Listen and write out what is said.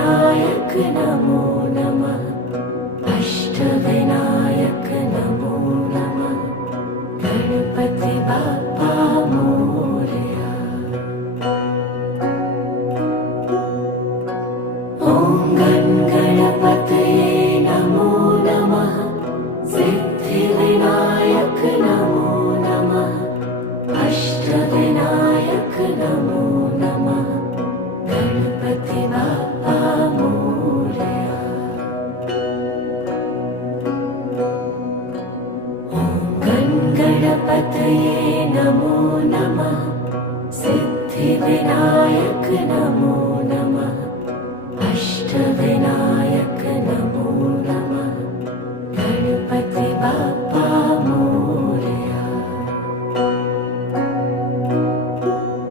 सिद्धिविनायक नमो नमः। अष्टविनायक नमो नमः। गणपति बाप्पा मोरया। ॐ गणपतये नमो नमः। सिद्धिविनायक नमो नमः। अष्टविनायक नमो नमः। गणपति बाप्पा मोरया। ॐ गणपतये नमो नमः। सिद्धिविनायक नमो नमः। अष्टविनायक